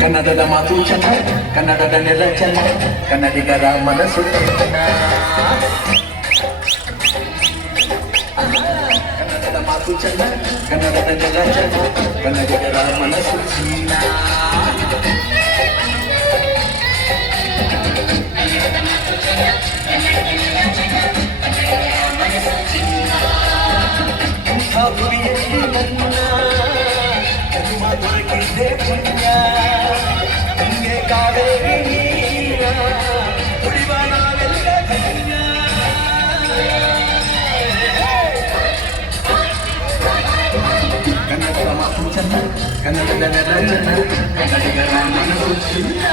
ಕನ್ನಡದ ಮಾತು ಚೆನ್ನ, ಕನ್ನಡದ ನೆಲ ಚೆನ್ನ, ಕನ್ನಡಿಗರ ಮನಸ್ಸು ಚೆನ್ನ. ಕನ್ನಡದ ಮಾತು ಚೆನ್ನ, ಕನ್ನಡದ ನೆಲ ಚೆನ್ನ, ಕನ್ನಡಿಗರ ಮನಸ್ಸು ಚೆನ್ನ. ಗುರಿಯಲ್ಲಿ ನನ್ನ ಜನ್ಮ ದೊರಕಿದೆ ಪುಣ್ಯ, ಹಂಗೆ ಕಾವೇರಿ ನೀರ ಉಳಿವ ನಾವೆಲ್ಲ ಧನ್ಯ. ಕನ್ನಡದ ಮಾತು ಚೆನ್ನ, ಕನ್ನಡದ ನೆಲ ಚೆನ್ನ, ಕನ್ನಡಿಗರ ಮನಸ್ಸು ಚೆನ್ನ.